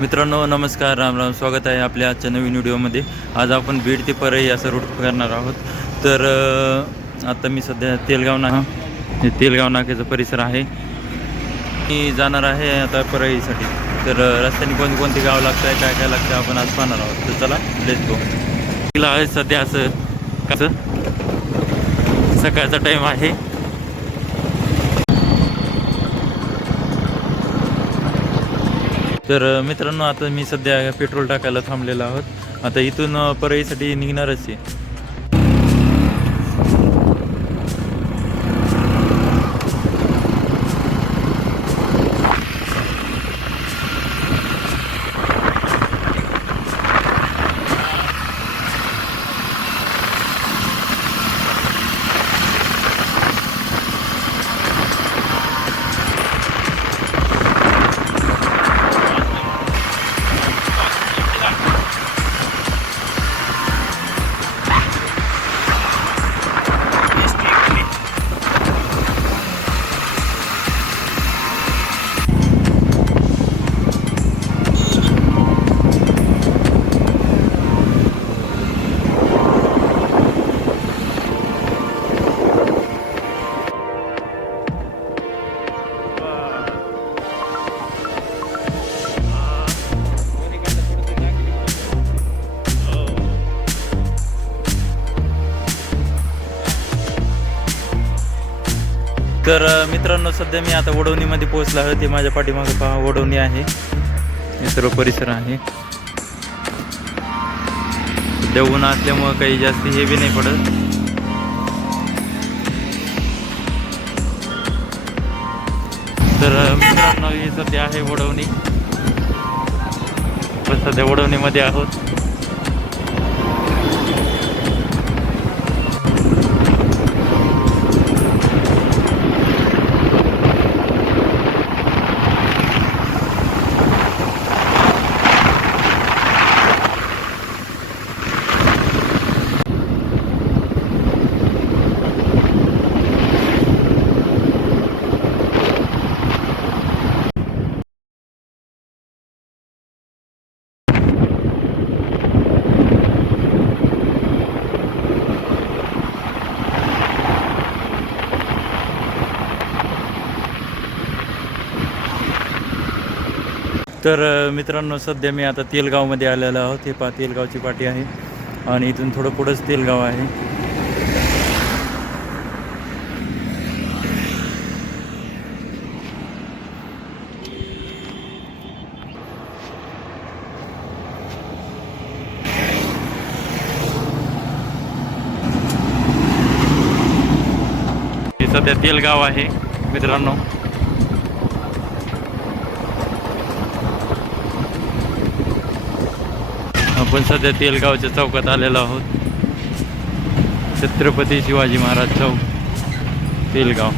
मित्रांनो नमस्कार राम राम. स्वागत आहे आपल्या आजच्या नवीन व्हिडिओमध्ये. आज आपण बीड ते परई असं रूट करणार आहोत. तर आता मी सध्या तेलगाव ना हे तेलगाव नाक्याचा परिसर आहे. मी जाणार आहे आता परईसाठी तर रस्त्याने कोणते कोणते गाव लागतं आहे काय काय लागतं आपण आज पाहणार आहोत. तर चला लेट गो तिला आहे सध्या असं कसं सकाळचा टाईम आहे. तर मित्रांनो आता मी सध्या पेट्रोल टाकायला थांबलेलो आहोत. आता इथून परळीसाठी निघणारच आहे. तर मित्रांनो सध्या मी आता वडवणीमध्ये पोहोचलो आहे. ते माझ्या पाठीमागे पहा वडवणी आहे. हे सर्व परिसर आहे. सध्या ऊन असल्यामुळं काही जास्त हे बी नाही पडत. तर मित्रांनो हे सध्या आहे वडवणी. सध्या वडवणीमध्ये आहोत. तर मित्रांनो सध्या मी आता तेलगावमध्ये आलेलो आहोत. हे पा तेलगावची पाठी आहे आणि इथून थोडं पुढंच तेलगाव आहे. सध्या तेलगाव आहे मित्रांनो. आपण सध्या तेलगावच्या चौकात आलेलो आहोत. छत्रपती शिवाजी महाराज चौक तेलगाव.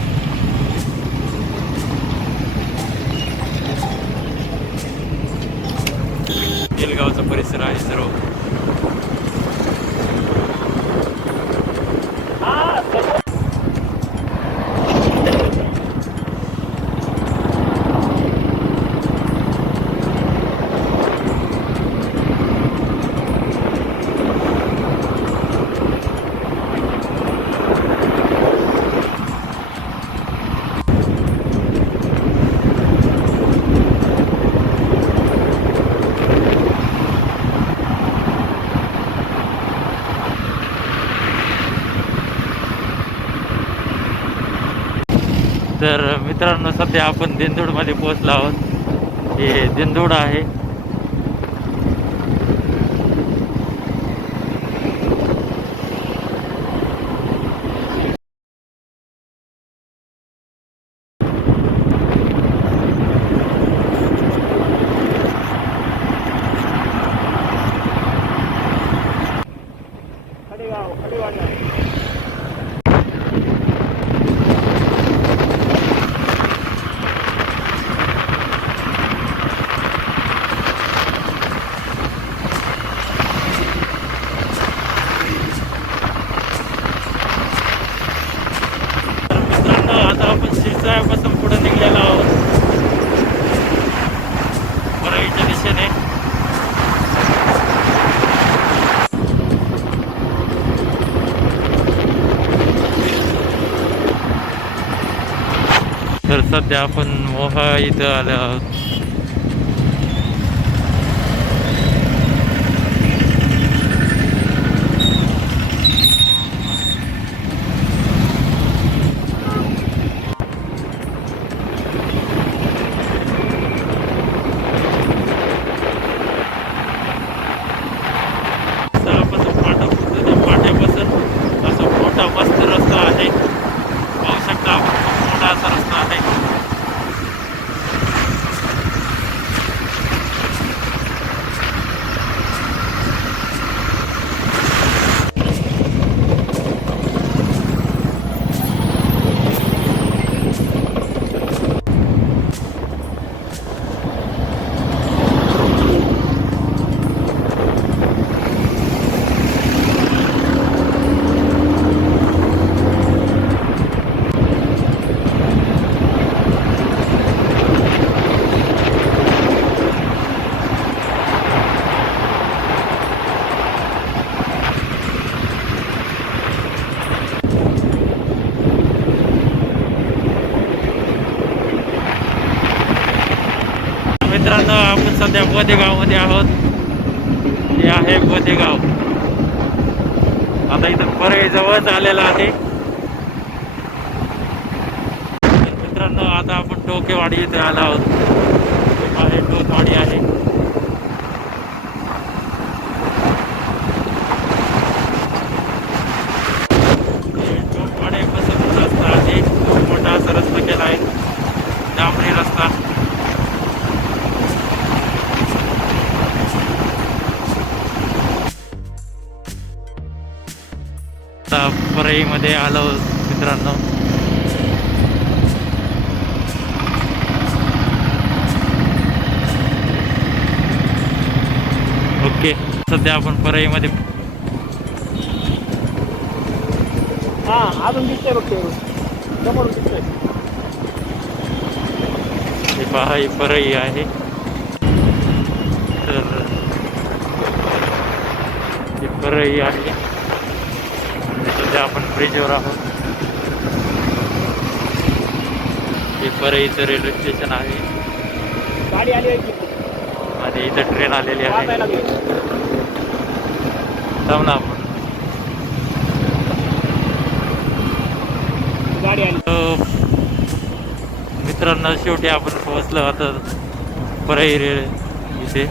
तेलगावचा परिसर आहे सर्व. तर मित्रांनो सध्या आपण दिंदुडमध्ये पोहोचलो आहोत. हे दिंदुड आहे. सध्या आपण मोहा इथं आलो आहोत. मित्रांनो आपण सध्या बोदेगावमध्ये आहोत. हे आहे बोदेगाव. आता इथं परळी जवळच आलेला आहे. मित्रांनो आता आपण टोकेवाडी इथे आलो आहोत. आहे टोकवाडी आहे. टोकवाडी टोकवाडीपासून रस्ता आहे. खूप मोठा असा रस्ता केला आहे. डांबरी रस्ता. परळीमध्ये आलो मित्रांनो. ओके सध्या आपण परळीमध्ये हा अजून दिसतंय बघ हे पहा ही परळी आहे. तर ही परळी आहे. सध्या आपण ब्रिजवर आहोत. हे परळीचं रेल्वे स्टेशन आहे. आणि इथं ट्रेन आलेली आहे. थांब ना आपण. मित्रांनो शेवटी आपण पोहोचलो आता परळी रे इथे.